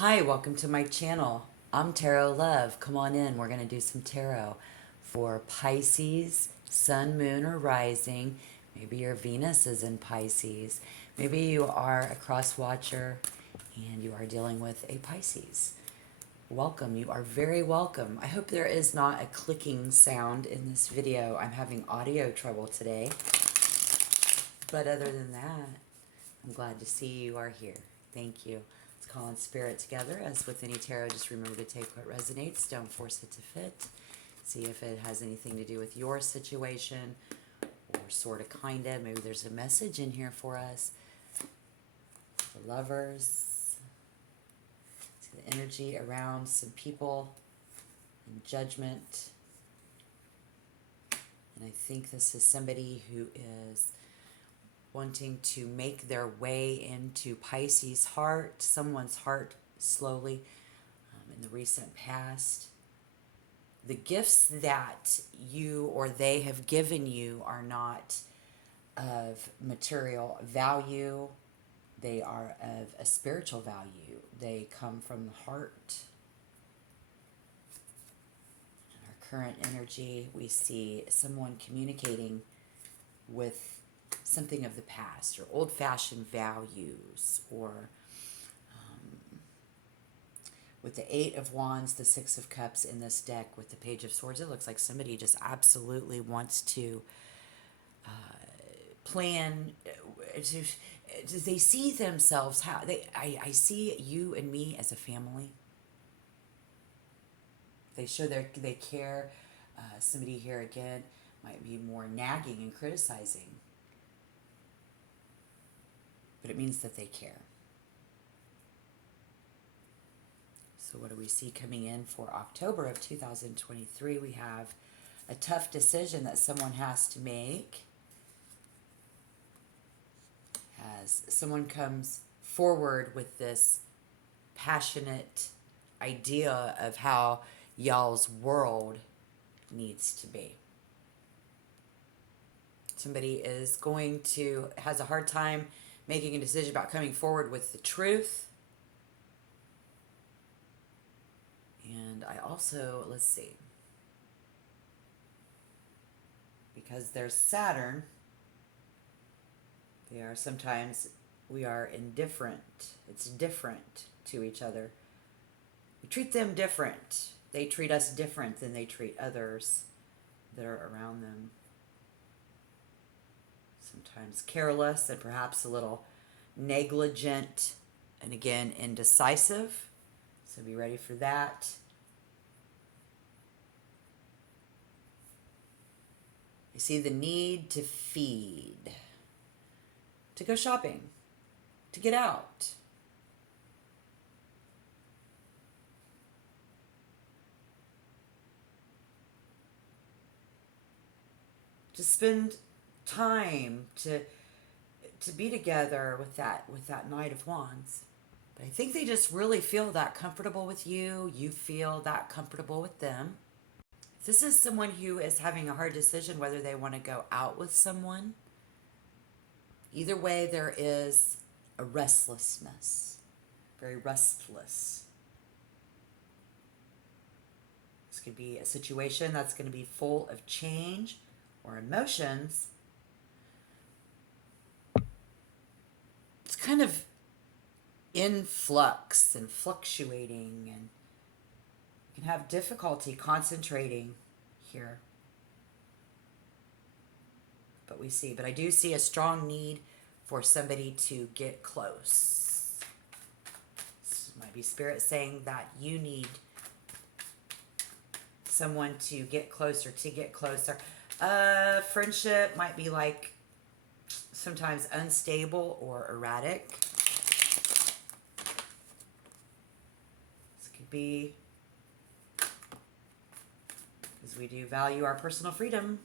Hi, welcome to my channel. I'm Tarot Love. Come on in. We're going to do some tarot for Pisces, Sun, Moon, or Rising. Maybe your Venus is in Pisces. Maybe you are a cross watcher and you are dealing with a Pisces. Welcome. You are very welcome. I hope there is not a clicking sound in this video. I'm having audio trouble today. But other than that, I'm glad to see you are here. Thank you. Let's call on Spirit together. As with any tarot, just remember to take what resonates. Don't force it to fit. See if it has anything to do with your situation or sort of, kind of. Maybe there's a message in here for us. The lovers. See the energy around some people and judgment. And I think this is somebody who is wanting to make their way into Pisces' heart, someone's heart slowly in the recent past. The gifts that you or they have given you are not of material value. They are of a spiritual value. They come from the heart. In our current energy, we see someone communicating with something of the past or old-fashioned values, or with the Eight of Wands, the Six of Cups in this deck with the Page of Swords, it looks like somebody just absolutely wants to plan. They see themselves how I see you and me as a family. They show they care. Somebody here again might be more nagging and criticizing, but it means that they care. So what do we see coming in for October of 2023? We have a tough decision that someone has to make as someone comes forward with this passionate idea of how y'all's world needs to be. Somebody has a hard time making a decision about coming forward with the truth. And I also, let's see, because there's Saturn, we are indifferent. It's different to each other. We treat them different. They treat us different than they treat others that are around them. Sometimes careless and perhaps a little negligent, and again, indecisive. So be ready for that. You see the need to feed, to go shopping, to get out. To spend time to be together with that Knight of Wands. But I think they just really feel that comfortable with you. You feel that comfortable with them. This is someone who is having a hard decision whether they want to go out with someone. Either way, there is a restlessness, very restless. This could be a situation that's going to be full of change or emotions. It's kind of in flux and fluctuating, and you can have difficulty concentrating here. But I do see a strong need for somebody to get close. This might be Spirit saying that you need someone to get closer, friendship might be like sometimes unstable or erratic. This could be because we do value our personal freedom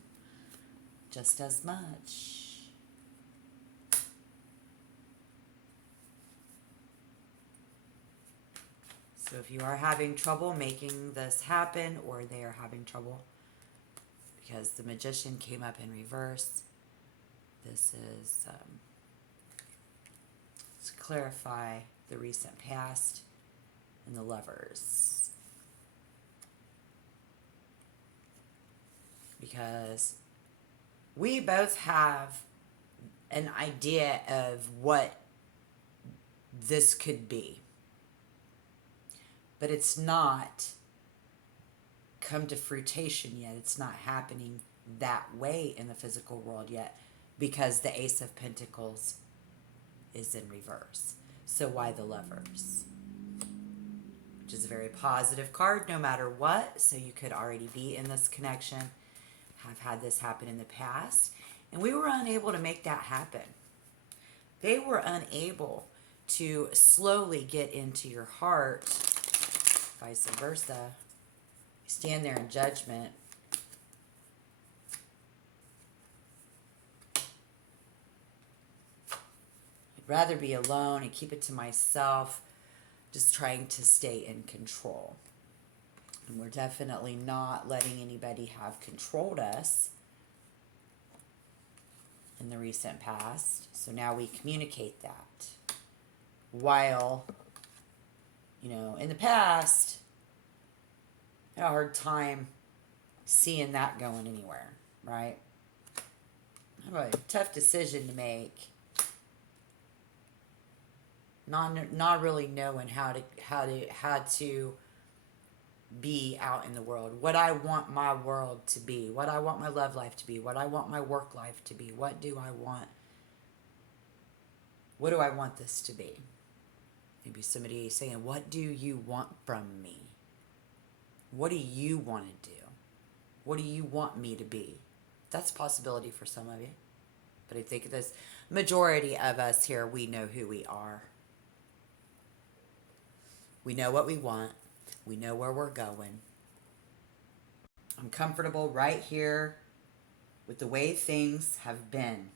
just as much. So if you are having trouble making this happen, or they are having trouble, because the Magician came up in reverse, this is to clarify the recent past. and the Lovers. Because we both have an idea of what this could be. But it's not come to fruition yet. It's not happening that way in the physical world yet because the Ace of Pentacles is in reverse. So why the Lovers? Which is a very positive card no matter what. So you could already be in this connection, have had this happen in the past, and we were unable to make that happen. They were unable to slowly get into your heart, vice versa. Stand there in judgment. I'd rather be alone and keep it to myself, just trying to stay in control. And we're definitely not letting anybody have controlled us in the recent past. So now we communicate that. While, in the past, I had a hard time seeing that going anywhere, right? I have a tough decision to make. Not really knowing how to be out in the world. What I want my world to be. What I want my love life to be. What I want my work life to be. What do I want? What do I want this to be? Maybe somebody saying, what do you want from me? What do you want to do? What do you want me to be? That's a possibility for some of you. But I think this majority of us here, we know who we are. We know what we want. We know where we're going. I'm comfortable right here with the way things have been.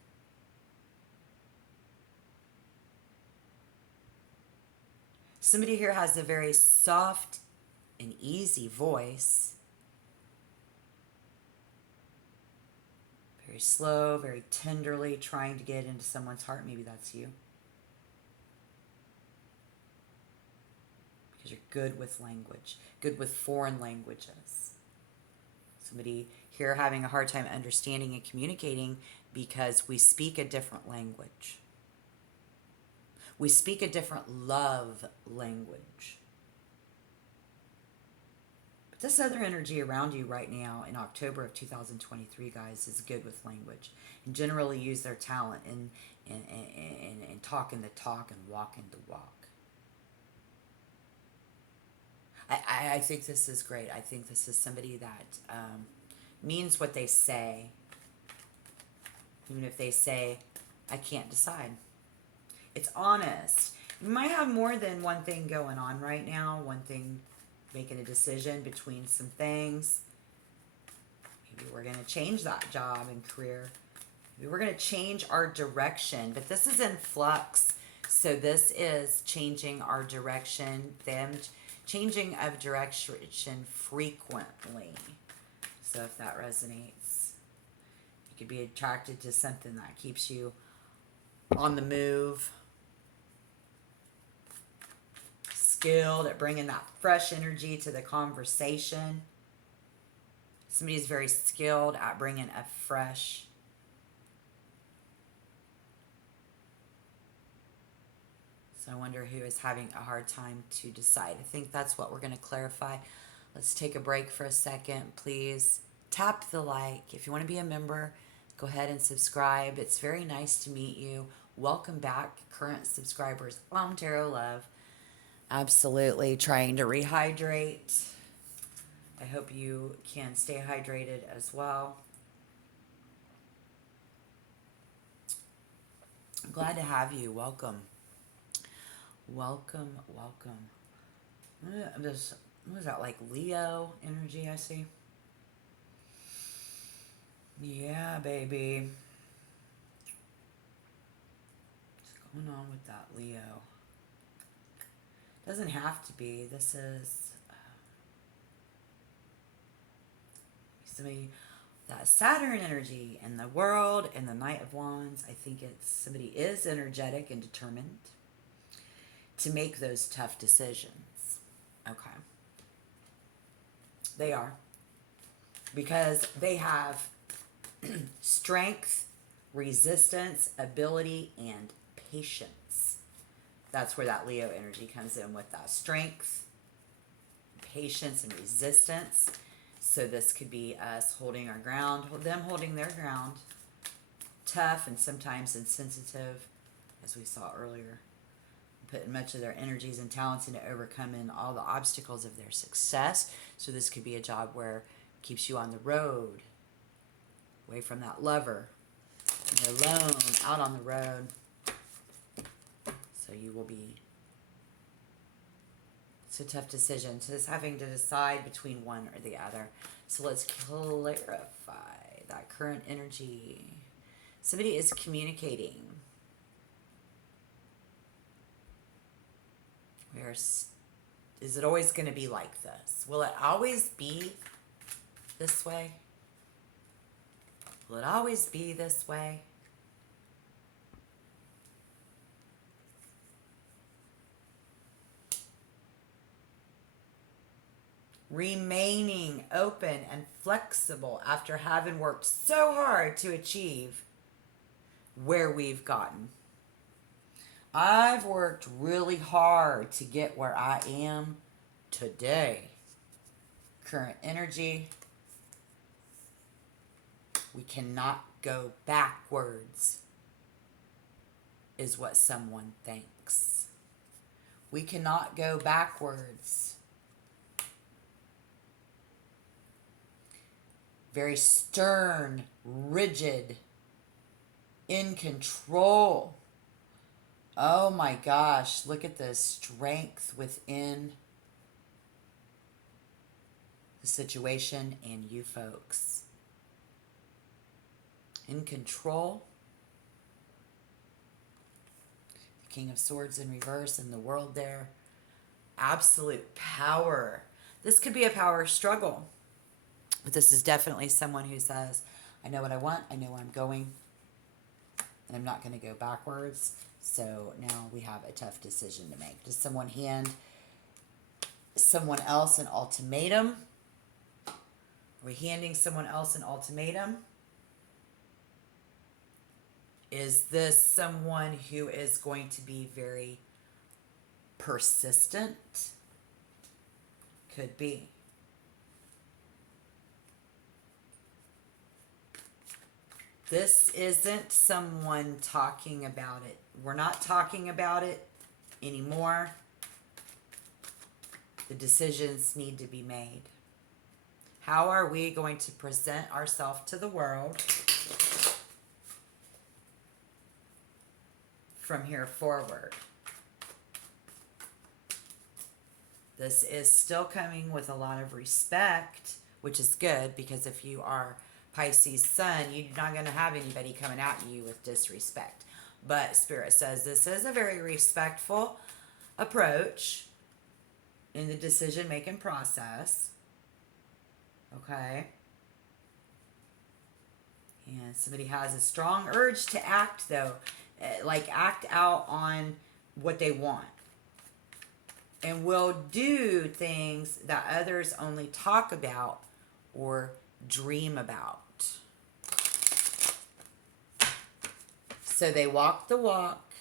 Somebody here has a very soft and easy voice. Very slow, very tenderly trying to get into someone's heart. Maybe that's you. Because you're good with language, good with foreign languages. Somebody here having a hard time understanding and communicating because we speak a different language. We speak a different love language. But this other energy around you right now in October of 2023, guys, is good with language and generally use their talent in talking the talk and walking the walk. I think this is great. I think this is somebody that means what they say. Even if they say, I can't decide. It's honest. You might have more than one thing going on right now. One thing, making a decision between some things. Maybe we're going to change that job and career. Maybe we're going to change our direction. But this is in flux. So this is changing our direction. Them changing of direction frequently. So if that resonates, you could be attracted to something that keeps you on the move. Skilled at bringing that fresh energy to the conversation. Somebody's very skilled at bringing a fresh. So I wonder who is having a hard time to decide. I think that's what we're going to clarify. Let's take a break for a second. Please tap the like. If you want to be a member, go ahead and subscribe. It's very nice to meet you. Welcome back, current subscribers. I'm Tarot Love. Absolutely trying to rehydrate. I hope you can stay hydrated as well. I'm glad to have you. Welcome. Welcome, welcome. What is that, like Leo energy I see? Yeah, baby. What's going on with that Leo? Doesn't have to be. This is somebody, that Saturn energy and the world and the Knight of Wands. I think it's somebody is energetic and determined to make those tough decisions. Okay. They are. Because they have strength, resistance, ability, and patience. That's where that Leo energy comes in, with that strength, patience, and resistance. So this could be us holding our ground, them holding their ground, tough and sometimes insensitive, as we saw earlier, putting much of their energies and talents into overcoming all the obstacles of their success. So this could be a job where it keeps you on the road, away from that lover, and you're alone, out on the road. So you will be, it's a tough decision. So it's having to decide between one or the other. So let's clarify that current energy. Somebody is communicating. Is it always going to be like this? Will it always be this way? Will it always be this way? Remaining open and flexible after having worked so hard to achieve where we've gotten. I've worked really hard to get where I am today. Current energy. We cannot go backwards, is what someone thinks. We cannot go backwards. Very stern, rigid, in control. Oh my gosh, look at the strength within the situation and you folks. In control. The King of Swords in reverse in the world there. Absolute power. This could be a power struggle. But this is definitely someone who says, I know what I want, I know where I'm going, and I'm not going to go backwards. So now we have a tough decision to make. Does someone hand someone else an ultimatum? Are we handing someone else an ultimatum? Is this someone who is going to be very persistent? Could be. This isn't someone talking about it. We're not talking about it anymore. The decisions need to be made. How are we going to present ourselves to the world from here forward? This is still coming with a lot of respect, which is good, because if you are Pisces sun, you're not going to have anybody coming at you with disrespect. But Spirit says this is a very respectful approach in the decision-making process. Okay? And somebody has a strong urge to act, though. Like, act out on what they want. And will do things that others only talk about or dream about. So they walk the walk.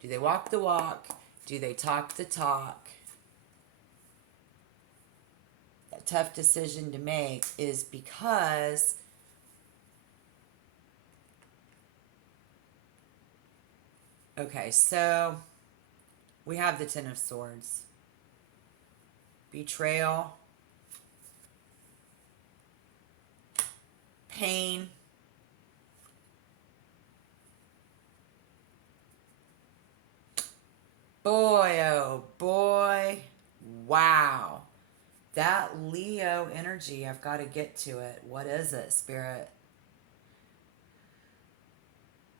Do they walk the walk? Do they talk the talk? A tough decision to make is because okay, so we have the Ten of Swords. Betrayal. Pain. Boy, oh boy. Wow. That Leo energy, I've got to get to it. What is it, Spirit?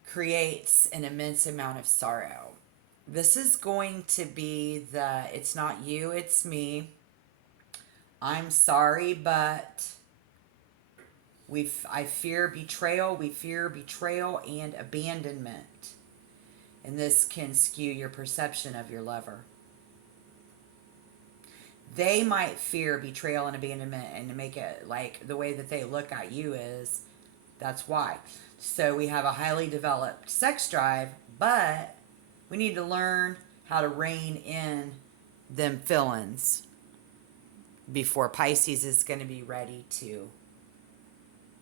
Creates an immense amount of sorrow. This is going to be it's not you, it's me. I'm sorry, but I fear betrayal. We fear betrayal and abandonment. And this can skew your perception of your lover. they might fear betrayal and abandonment, and to make it like the way that they look at you is that's why. So we have a highly developed sex drive, but we need to learn how to rein in them feelings before Pisces is going to be ready to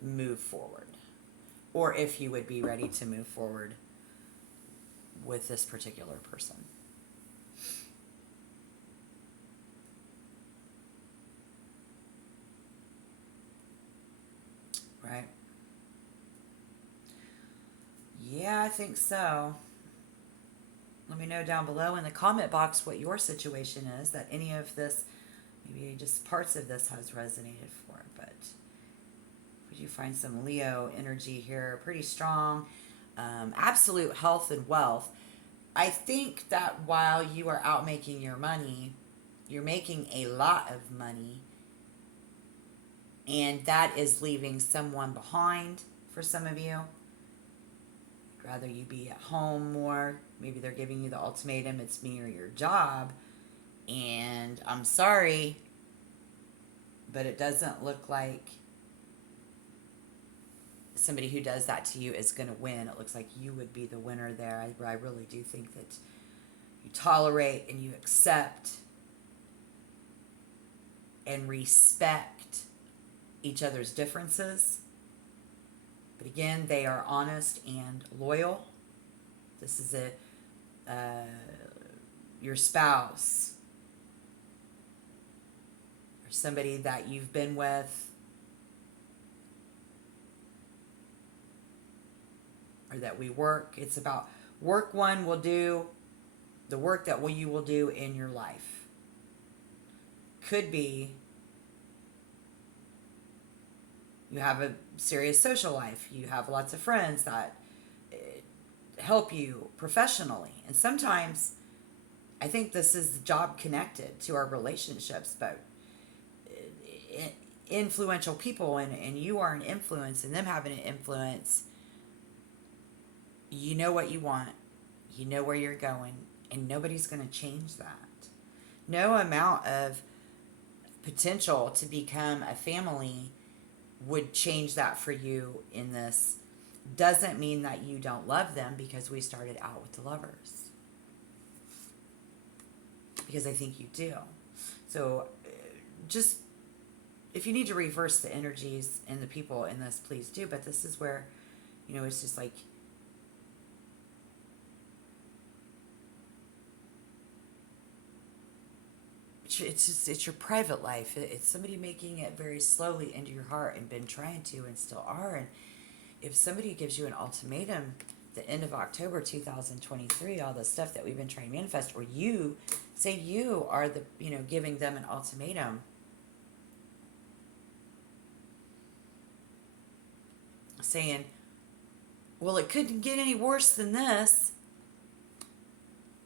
move forward. Or if you would be ready to move forward with this particular person. Right? Yeah, I think so. Let me know down below in the comment box what your situation is, that any of this, maybe just parts of this has resonated for. But would you find some Leo energy here? Pretty strong. Absolute health and wealth. I think that while you are out making your money, you're making a lot of money, and that is leaving someone behind for some of you. Rather you be at home more. Maybe they're giving you the ultimatum, it's me or your job. And I'm sorry, but it doesn't look like somebody who does that to you is going to win. It looks like you would be the winner there. I really do think that you tolerate and you accept and respect each other's differences. But again, they are honest and loyal. This is your spouse or somebody that you've been with, or that we work. It's about work one will do the work that you will do in your life. Could be you have a serious social life. You have lots of friends that help you professionally. And sometimes I think this is job connected to our relationships, but influential people, and you are an influence, and them having an influence, you know what you want, you know where you're going, and nobody's going to change that. No amount of potential to become a family would change that for you in this. Doesn't mean that you don't love them, because we started out with the Lovers. Because I think you do. So just, if you need to reverse the energies and the people in this, please do. But this is where, it's just like, it's your private life. It's somebody making it very slowly into your heart, and been trying to, and still are. And if somebody gives you an ultimatum the end of October 2023, all the stuff that we've been trying to manifest, or you say you are the, giving them an ultimatum, saying, well, it couldn't get any worse than this.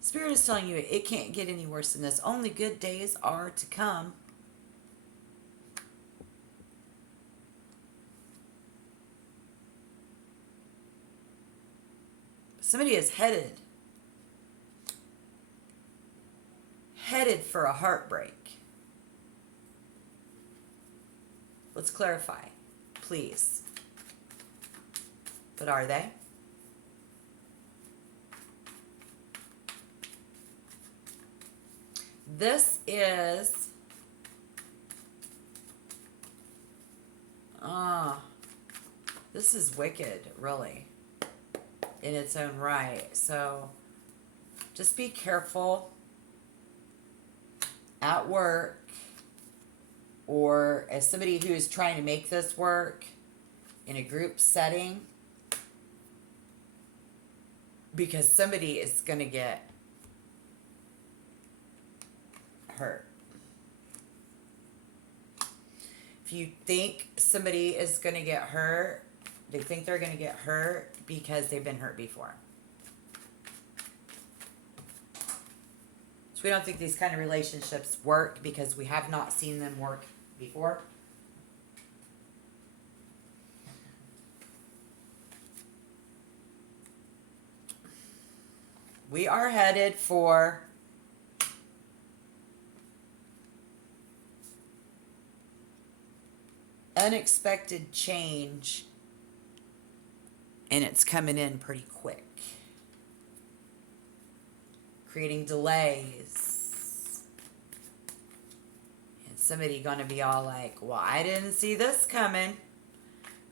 Spirit is telling you it can't get any worse than this. Only good days are to come. Somebody is headed for a heartbreak. Let's clarify, please. But are they? This is this is wicked, really, in its own right. So just be careful at work, or as somebody who is trying to make this work in a group setting, because somebody is going to get hurt. If you think somebody is going to get hurt, they think they're going to get hurt because they've been hurt before. So we don't think these kind of relationships work because we have not seen them work before. We are headed for unexpected change, and it's coming in pretty quick. Creating delays. And somebody gonna be all like, well, I didn't see this coming.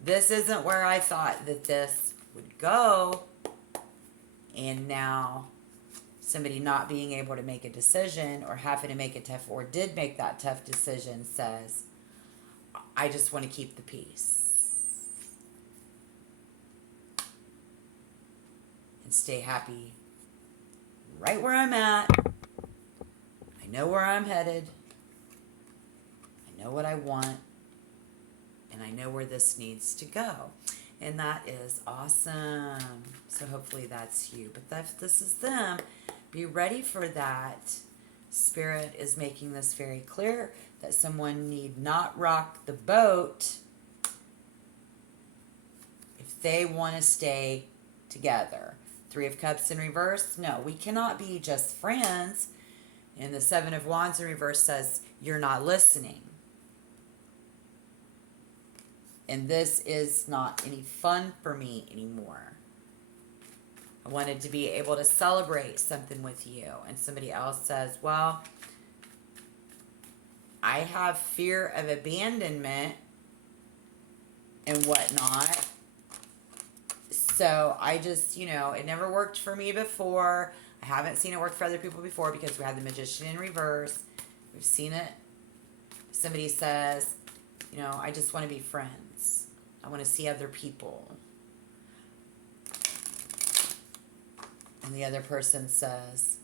This isn't where I thought that this would go. And now somebody not being able to make a decision or having to make a tough, or did make that tough decision, says, I just want to keep the peace and stay happy right where I'm at. I know where I'm headed. I know what I want. And I know where this needs to go. And that is awesome. So hopefully that's you. But if this is them, be ready for that. Spirit is making this very clear that someone need not rock the boat if they want to stay together. Three of Cups in reverse. No, we cannot be just friends. And the Seven of Wands in reverse says, you're not listening. And this is not any fun for me anymore. I wanted to be able to celebrate something with you. And somebody else says, well, I have fear of abandonment and whatnot. So I just, it never worked for me before. I haven't seen it work for other people before because we had the Magician in reverse. We've seen it. Somebody says, I just want to be friends. I want to see other people. And the other person says,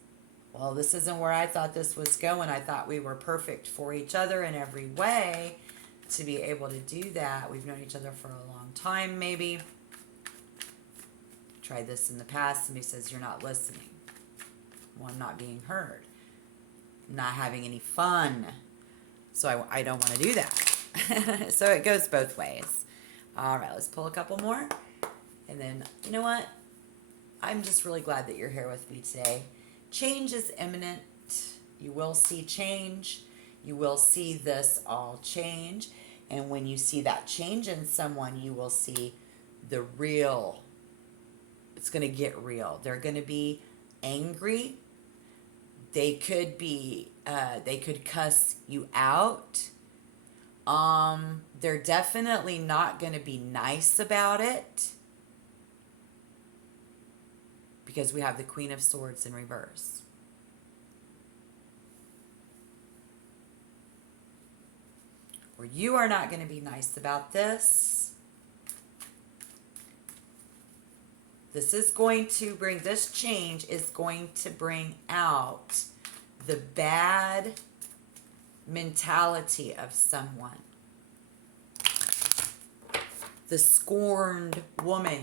well, this isn't where I thought this was going. I thought we were perfect for each other in every way. To be able to do that, we've known each other for a long time, maybe. Tried this in the past. Somebody says, you're not listening. Well, I'm not being heard. I'm not having any fun. So I don't want to do that. So it goes both ways. All right, let's pull a couple more. And then, you know what? I'm just really glad that you're here with me today. Change is imminent. You will see change. You will see this all change. And when you see that change in someone, you will see the real. It's going to get real. They're going to be angry. They could be, they could cuss you out. They're definitely not going to be nice about it. Because we have the Queen of Swords in reverse. Or you are not going to be nice about this. This is going to bring, this change is going to bring out the bad mentality of someone. The scorned woman.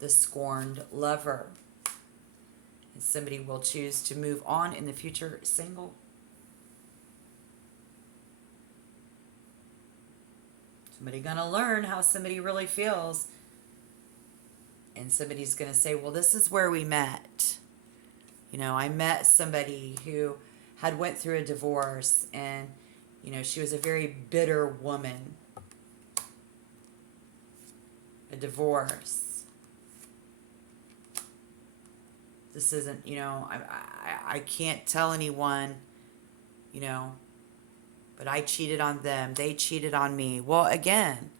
The scorned lover. And somebody will choose to move on in the future single. Somebody gonna learn how somebody really feels. And somebody's gonna say, well, this is where we met. I met somebody who had went through a divorce, and she was a very bitter woman. A divorce. This isn't, I can't tell anyone, but I cheated on them. They cheated on me. Well, again,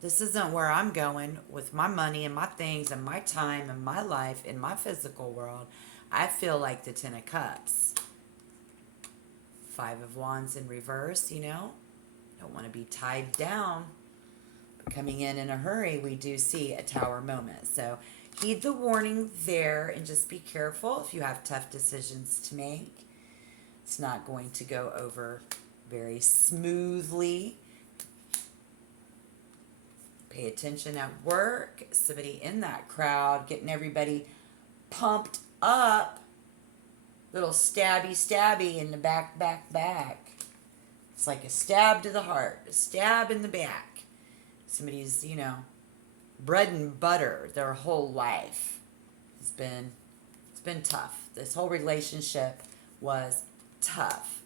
this isn't where I'm going with my money and my things and my time and my life in my physical world. I feel like the Ten of Cups. Five of Wands in reverse, Don't want to be tied down. But coming in a hurry, we do see a Tower moment. So heed the warning there and just be careful if you have tough decisions to make. It's not going to go over very smoothly. Pay attention at work. Somebody in that crowd getting everybody pumped up. Little stabby in the back. It's like a stab to the heart. A stab in the back. Somebody's, bread and butter their whole life. It's been tough. This whole relationship was tough.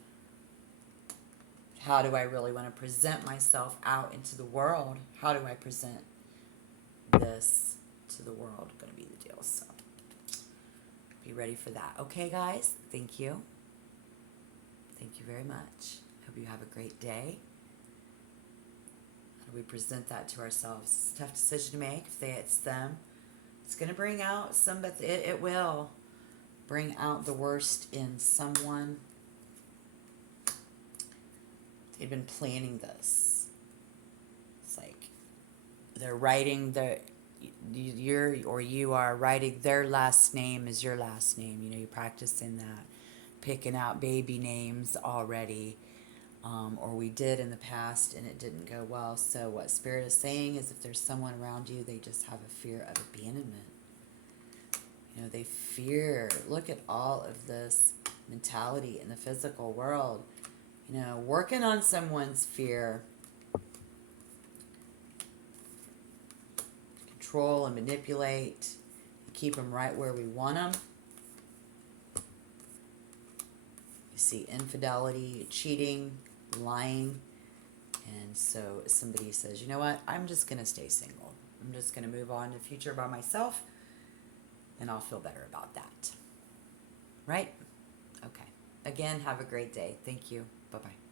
How do I really want to present myself out into the world? How do I present this to the world? Going to be the deal. So be ready for that. Okay, guys. Thank you. Thank you very much. Hope you have a great day. How do we present that to ourselves? It's a tough decision to make. If it's them, it's going to bring out some, but it will bring out the worst in someone. They've been planning this. It's like they're writing you are writing their last name as your last name. You know, you're practicing that, picking out baby names already, or we did in the past and it didn't go well. So what Spirit is saying is, if there's someone around you, they just have a fear of abandonment. You know, they fear. Look at all of this mentality in the physical world. You know, working on someone's fear. Control and manipulate. Keep them right where we want them. You see infidelity, cheating, lying. And so somebody says, you know what? I'm just going to stay single. I'm just going to move on to the future by myself. And I'll feel better about that. Right? Okay. Again, have a great day. Thank you. Bye-bye.